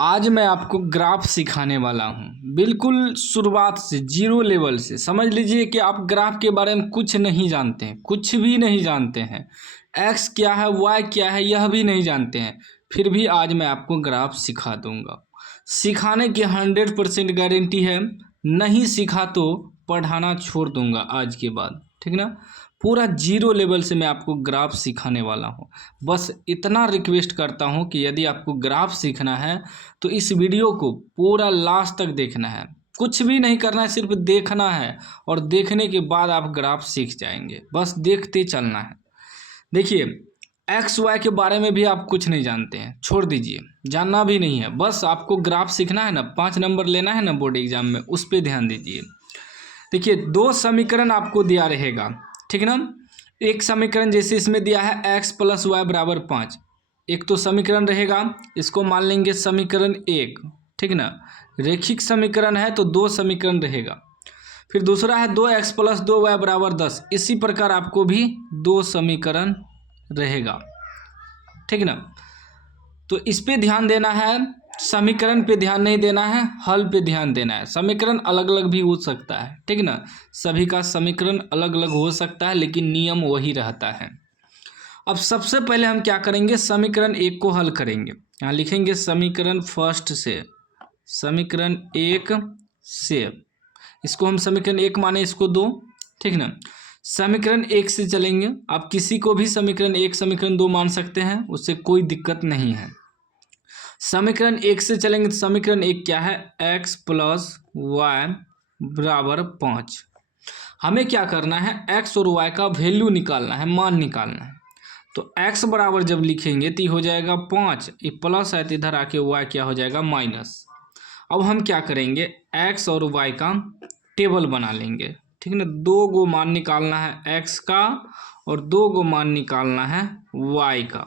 आज मैं आपको ग्राफ सिखाने वाला हूँ। बिल्कुल शुरुआत से, जीरो लेवल से। समझ लीजिए कि आप ग्राफ के बारे में कुछ नहीं जानते हैं, कुछ भी नहीं जानते हैं। एक्स क्या है, वाई क्या है, यह भी नहीं जानते हैं। फिर भी आज मैं आपको ग्राफ सिखा दूंगा। सिखाने की 100% गारंटी है। नहीं सीखा तो पढ़ाना छोड़ दूंगा आज के बाद, ठीक ना। पूरा जीरो लेवल से मैं आपको ग्राफ सिखाने वाला हूँ। बस इतना रिक्वेस्ट करता हूँ कि यदि आपको ग्राफ सीखना है तो इस वीडियो को पूरा लास्ट तक देखना है। कुछ भी नहीं करना है, सिर्फ देखना है और देखने के बाद आप ग्राफ सीख जाएंगे। बस देखते चलना है। देखिए, एक्स वाई के बारे में भी आप कुछ नहीं जानते हैं, छोड़ दीजिए, जानना भी नहीं है। बस आपको ग्राफ सीखना है ना, 5 नंबर लेना है ना बोर्ड एग्जाम में, उस पर ध्यान दीजिए। देखिए, 2 समीकरण आपको दिया रहेगा, ठीक ना। एक समीकरण जैसे इसमें दिया है x + y = 5। एक तो समीकरण रहेगा, इसको मान लेंगे समीकरण 1, ठीक ना। रेखिक समीकरण है तो 2 समीकरण रहेगा। फिर दूसरा है 2x + 2y = 10। इसी प्रकार आपको भी 2 समीकरण रहेगा, ठीक ना। तो इस पे ध्यान देना है, समीकरण पे ध्यान नहीं देना है, हल पे ध्यान देना है। समीकरण अलग अलग भी हो सकता है, ठीक ना। सभी का समीकरण अलग अलग हो सकता है, लेकिन नियम वही रहता है। अब सबसे पहले हम क्या करेंगे, समीकरण 1 को हल करेंगे। यहाँ लिखेंगे समीकरण फर्स्ट से, समीकरण 1 से। इसको हम समीकरण 1 माने, इसको 2, ठीक ना। समीकरण 1 से चलेंगे। आप किसी को भी समीकरण 1 समीकरण 2 मान सकते हैं, उससे कोई दिक्कत नहीं है। समीकरण 1 से चलेंगे तो समीकरण 1 क्या है, x + y = 5। हमें क्या करना है, x और y का वैल्यू निकालना है, मान निकालना है। तो x बराबर जब लिखेंगे तो हो जाएगा 5, ये प्लस है तो इधर आके y क्या हो जाएगा, माइनस। अब हम क्या करेंगे, x और y का टेबल बना लेंगे, ठीक ना। 2 गो मान निकालना है x का और 2 गो मान निकालना है y का,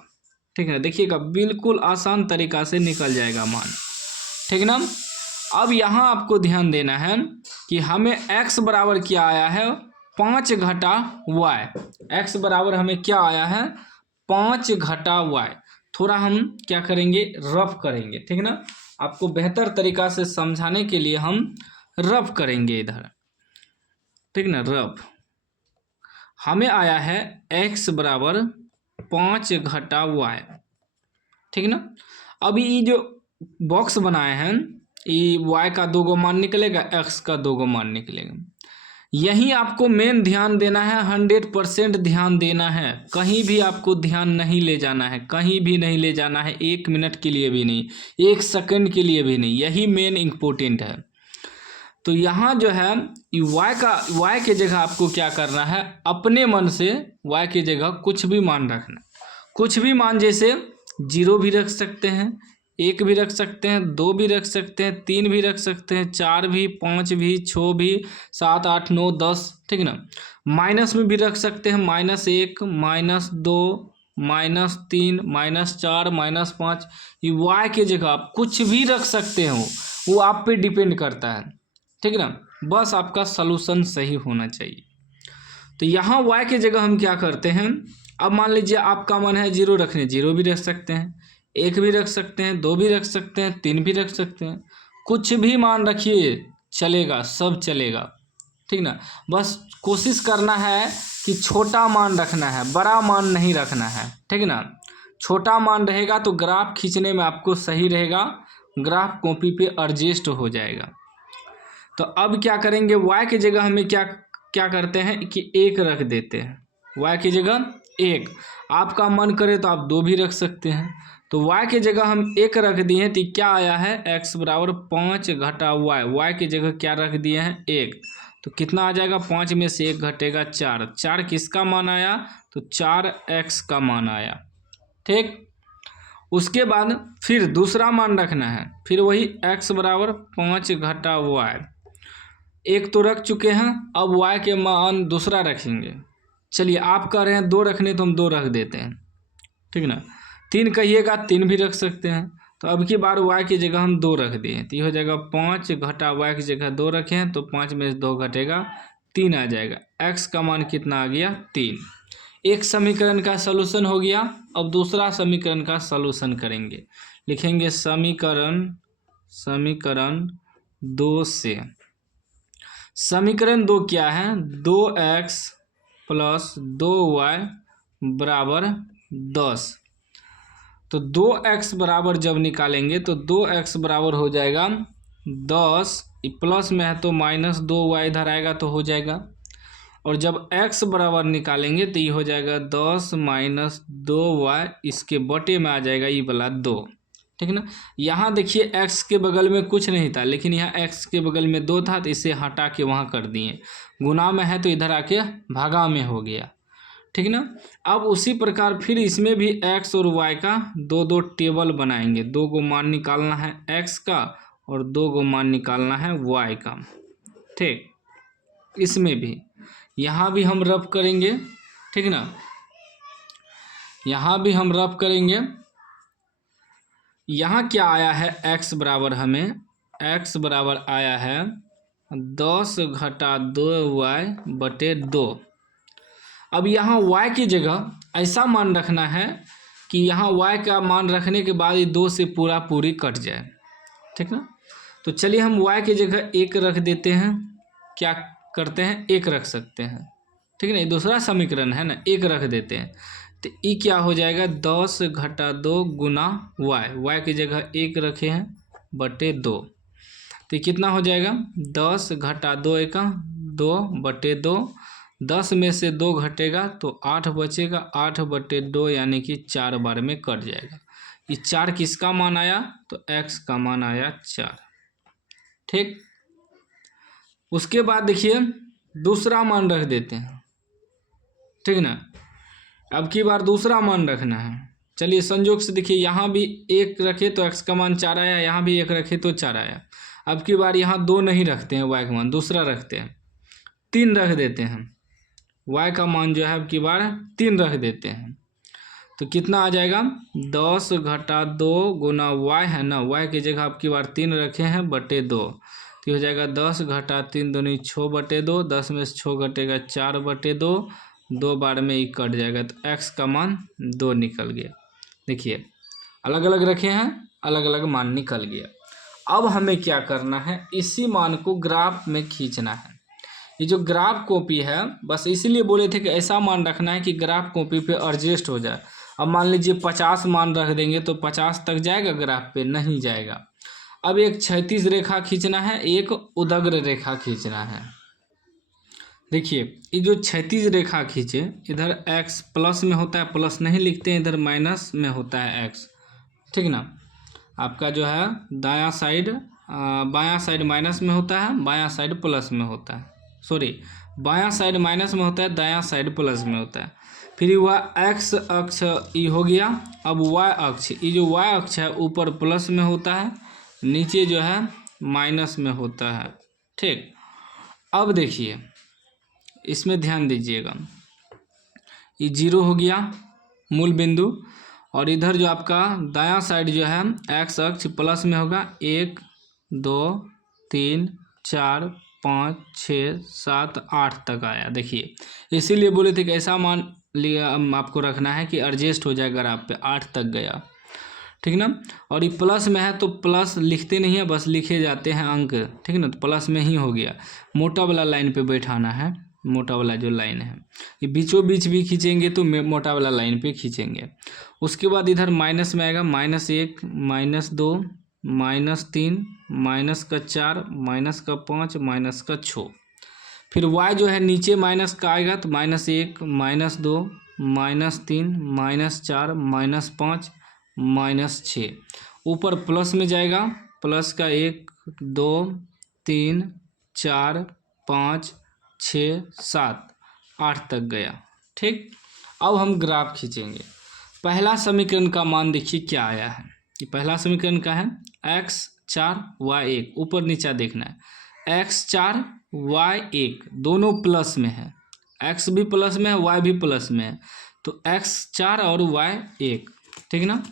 ठीक है। देखिएगा, बिल्कुल आसान तरीका से निकल जाएगा मान, ठीक ना। अब यहाँ आपको ध्यान देना है कि हमें x बराबर क्या आया है, 5 घटा y। x बराबर हमें क्या आया है, 5 घटा y। थोड़ा हम क्या करेंगे, रफ करेंगे, ठीक ना। आपको बेहतर तरीका से समझाने के लिए हम रफ करेंगे इधर, ठीक ना। रफ हमें आया है x बराबर 5 घटा y, ठीक ना। अभी ये जो बॉक्स बनाए हैं, ये y का 2 गो मान निकलेगा, x का 2 गो मान निकलेगा। यही आपको मेन ध्यान देना है, 100% ध्यान देना है। कहीं भी आपको ध्यान नहीं ले जाना है, कहीं भी नहीं ले जाना है, 1 मिनट के लिए भी नहीं, 1 सेकंड के लिए भी नहीं। यही मेन इम्पोर्टेंट है। तो यहाँ जो है y के जगह आपको क्या करना है, अपने मन से y के जगह कुछ भी मान रखना। कुछ भी मान, जैसे 0 भी रख सकते हैं, 1 भी रख सकते हैं, 2 भी रख सकते हैं, 3 भी रख सकते हैं, 4 भी, 5 भी, 6 भी, 7, 8, 9, 10, ठीक ना। माइनस में भी रख सकते हैं, -1, -2, -3, -4, -5। ये y के जगह आप कुछ भी रख सकते हो, वो आप पे डिपेंड करता है, ठीक ना। बस आपका सलूशन सही होना चाहिए। तो यहाँ y के जगह हम क्या करते हैं, अब मान लीजिए आपका मन है 0 रखने, 0 भी रख सकते हैं, 1 भी रख सकते हैं, 2 भी रख सकते हैं, 3 भी रख सकते हैं। कुछ भी मान रखिए, चलेगा, सब चलेगा, ठीक ना। बस कोशिश करना है कि छोटा मान रखना है, बड़ा मान नहीं रखना है, ठीक ना। छोटा मान रहेगा तो ग्राफ खींचने में आपको सही रहेगा, ग्राफ कॉपी पे एडजस्ट हो जाएगा। तो अब क्या करेंगे, y की जगह हमें क्या करते हैं कि 1 रख देते हैं। y की जगह 1, आपका मन करे तो आप 2 भी रख सकते हैं। तो y की जगह हम 1 रख दिए हैं, तो क्या आया है, x बराबर 5 घटा y। y की जगह क्या रख दिए हैं, 1। तो कितना आ जाएगा, 5 में से 1 घटेगा 4। 4 किसका मान आया, तो 4x का मान आया, ठीक। उसके बाद फिर दूसरा मान रखना है, फिर वही x बराबर 5 घटा y। 1 तो रख चुके हैं, अब y के मान दूसरा रखेंगे। चलिए, आप कह रहे हैं 2 रखने, तो हम 2 रख देते हैं, ठीक ना। 3 कहिएगा, 3 भी रख सकते हैं। तो अब की बार y की जगह हम 2 रख दिए, तो ये हो जाएगा 5 घटा y की जगह 2 रखे हैं, तो 5 में से 2 घटेगा, 3 आ जाएगा। x का मान कितना आ गया, 3। एक समीकरण का सलूशन हो गया। अब दूसरा समीकरण का सलूशन करेंगे। लिखेंगे समीकरण समीकरण 2 से। समीकरण 2 क्या है? 2x प्लस 2y बराबर 10। तो 2x बराबर जब निकालेंगे तो 2x बराबर हो जाएगा 10, प्लस में है तो -2y इधर आएगा तो हो जाएगा। और जब x बराबर निकालेंगे तो ये हो जाएगा 10 - 2y, इसके बटे में आ जाएगा ये वाला 2। ठीक है ना। यहाँ देखिए x के बगल में कुछ नहीं था, लेकिन यहाँ x के बगल में 2 था तो इसे हटा के वहाँ कर दिए। गुना में है तो इधर आके भागा में हो गया। ठीक ना। अब उसी प्रकार फिर इसमें भी x और y का 2-2 टेबल बनाएंगे। 2 को मान निकालना है x का और 2 को मान निकालना है y का। ठीक, इसमें भी यहाँ भी हम रफ करेंगे। ठीक ना, यहाँ भी हम रफ करेंगे। यहाँ क्या आया है? x बराबर हमें x बराबर आया है 10 - 2y बटे 2। अब यहाँ y की जगह ऐसा मान रखना है कि यहाँ y का मान रखने के बाद ये 2 से पूरी कट जाए। ठीक ना। तो चलिए हम y की जगह 1 रख देते हैं। क्या करते हैं? 1 रख सकते हैं। ठीक है ना, ये दूसरा समीकरण है ना, 1 रख देते हैं तो ये क्या हो जाएगा? 10 - 2 गुना y की जगह 1 रखे हैं बटे 2। तो कितना हो जाएगा? 10 - 2 × 2 बटे 2। 10 में से 2 घटेगा तो 8 बचेगा। 8 बटे 2 यानी कि 4 बार में कट जाएगा। ये 4 किसका मान आया? तो x का मान आया 4। ठीक, उसके बाद देखिए दूसरा मान रख देते हैं। ठीक ना, अब की बार दूसरा मान रखना है। चलिए संयोग से देखिए यहाँ भी 1 रखे तो x का मान 4 आया, यहाँ भी 1 रखे तो 4 आया। अब की बार यहाँ 2 नहीं रखते हैं, y का मान दूसरा रखते हैं, 3 रख देते हैं। y का मान जो है अब की बार 3 रख देते हैं तो कितना आ जाएगा? 10 - 2 गुना y है ना, y की जगह अब की बार 3 रखे हैं बटे 2। तो हो जाएगा 10 - 3 दूनी 6 बटे 2। 10 में से 6 घटेगा 4 बटे 2। 2 बार में ये कट जाएगा तो x का मान 2 निकल गया। देखिए अलग अलग रखे हैं, अलग अलग मान निकल गया। अब हमें क्या करना है? इसी मान को ग्राफ में खींचना है। ये जो ग्राफ कॉपी है, बस इसीलिए बोले थे कि ऐसा मान रखना है कि ग्राफ कॉपी पे एडजस्ट हो जाए। अब मान लीजिए 50 मान रख देंगे तो 50 तक जाएगा ग्राफ पे? नहीं जाएगा। अब एक क्षैतिज रेखा खींचना है, एक उदग्र रेखा खींचना है। देखिए ये जो क्षैतिज रेखा खींचे, इधर x प्लस में होता है, प्लस नहीं लिखते हैं, इधर माइनस में होता है x। ठीक ना, आपका जो है दायां साइड बायां साइड माइनस में होता है, बायां साइड प्लस में होता है। सॉरी, बायां साइड माइनस में होता है, दायां साइड प्लस में होता है। फिर वह x अक्ष ये हो गया। अब y अक्ष, ये जो y अक्ष है ऊपर प्लस में होता है, नीचे जो है माइनस में होता है। ठीक, अब देखिए इसमें ध्यान दीजिएगा, ये 0 हो गया मूल बिंदु, और इधर जो आपका दायां साइड जो है x अक्ष प्लस में होगा। 1 2 3 4 5 6 7 8 तक आया। देखिए इसीलिए बोले थे कि ऐसा मान लिया आपको रखना है कि एडजस्ट हो जाएगा ग्राफ पे, 8 तक गया। ठीक ना, और ये प्लस में है तो प्लस लिखते नहीं है, बस लिखे जाते हैं अंक। ठीक ना, तो प्लस में ही हो गया। मोटा वाला लाइन पे बैठाना है, मोटा वाला जो लाइन है ये बीचों बीच भी खींचेंगे तो मोटा वाला लाइन पे खींचेंगे। उसके बाद इधर माइनस में आएगा -1 -2 -3 -4 -5 -6। फिर y जो है नीचे माइनस का आएगा तो -1 -2 -3 -4 -5 -6। ऊपर प्लस में जाएगा, प्लस का 1 2 3 4 5 6 7 8 तक गया। ठीक, अब हम ग्राफ खींचेंगे। पहला समीकरण का मान देखिए क्या आया है। ये पहला समीकरण का है x 4 y 1, ऊपर नीचा देखना है। x 4 y 1 दोनों प्लस में है, x भी प्लस में है, y भी प्लस में है, तो x 4 और y 1। ठीक ना,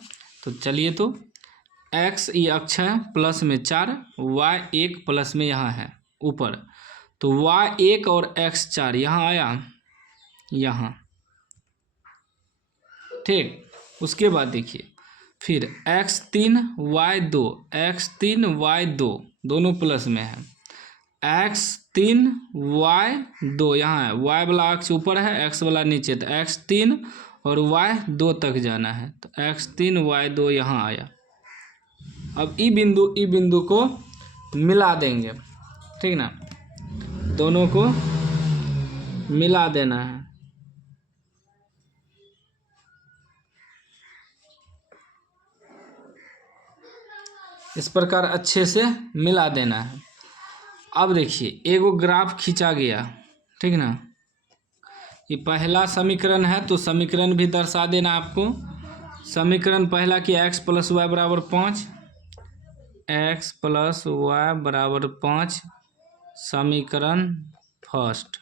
तो चलिए तो x ये अक्ष है प्लस में 4, y 1 प्लस में यहाँ है ऊपर, तो y 1 और x 4 यहाँ आया, यहाँ। ठीक, उसके बाद देखिए फिर x3y2, x3y2 दोनों प्लस में है, x3y2 यहाँ है, y वाला अक्ष ऊपर है, x वाला नीचे, तो x3 और y2 तक जाना है, तो x3y2 यहाँ आया। अब ई बिंदु को मिला देंगे, ठीक ना, दोनों को मिला देना है। इस प्रकार अच्छे से मिला देना है। अब देखिए एगो ग्राफ खींचा गया, ठीक ना, ये पहला समीकरण है तो समीकरण भी दर्शा देना आपको। समीकरण पहला कि x + y = 5, x + y = 5 समीकरण फर्स्ट।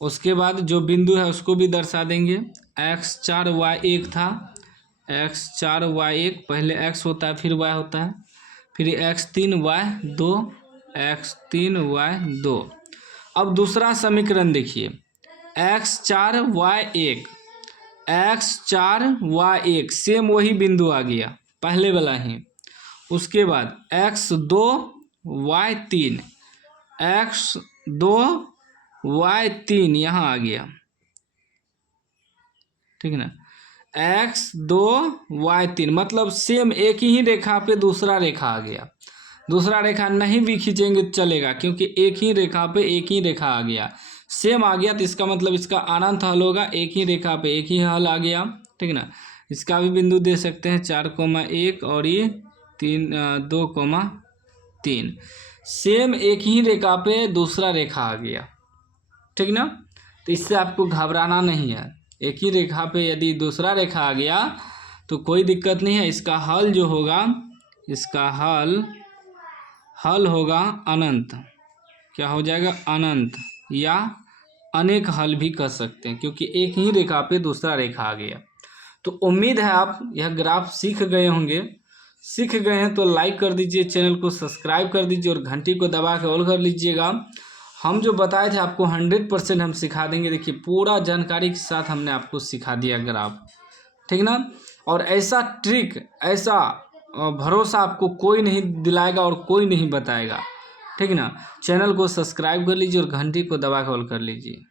उसके बाद जो बिंदु है उसको भी दर्शा देंगे। x4 y1 था, x4 y1 पहले x होता है फिर y होता है, फिर x3 y2, x3 y2। अब दूसरा समीकरण देखिए, x4 y1, x4 y1 same वही बिंदु आ गया पहले वाला ही। उसके बाद x2 y3, x2 y3 यहाँ आ गया, ठीक है ना, x2 y3 मतलब सेम एक ही रेखा पे दूसरा रेखा आ गया। दूसरा रेखा नहीं भी खींचेंगे तो चलेगा, क्योंकि एक ही रेखा पे एक ही रेखा आ गया, सेम आ गया, तो इसका मतलब इसका अनंत हल होगा। एक ही रेखा पे एक ही हल आ गया, ठीक ना। इसका भी बिंदु दे सकते हैं 4,1 और ये 2,3, सेम एक ही रेखा पे दूसरा रेखा आ गया, ठीक ना। तो इससे आपको घबराना नहीं है, एक ही रेखा पे यदि दूसरा रेखा आ गया तो कोई दिक्कत नहीं है। इसका हल जो होगा, इसका हल होगा अनंत। क्या हो जाएगा? अनंत, या अनेक हल भी कर सकते हैं, क्योंकि एक ही रेखा पे दूसरा रेखा आ गया। तो उम्मीद है आप यह ग्राफ सीख गए होंगे। सीख गए हैं तो लाइक कर दीजिए, चैनल को सब्सक्राइब कर दीजिए और घंटी को दबा के ऑल कर लीजिएगा। हम जो बताए थे आपको 100% हम सिखा देंगे। देखिए पूरा जानकारी के साथ हमने आपको सिखा दिया ग्राफ, ठीक ना। और ऐसा ट्रिक, ऐसा भरोसा आपको कोई नहीं दिलाएगा और कोई नहीं बताएगा, ठीक ना। चैनल को सब्सक्राइब कर लीजिए और घंटी को दबा के ऑल कर लीजिए।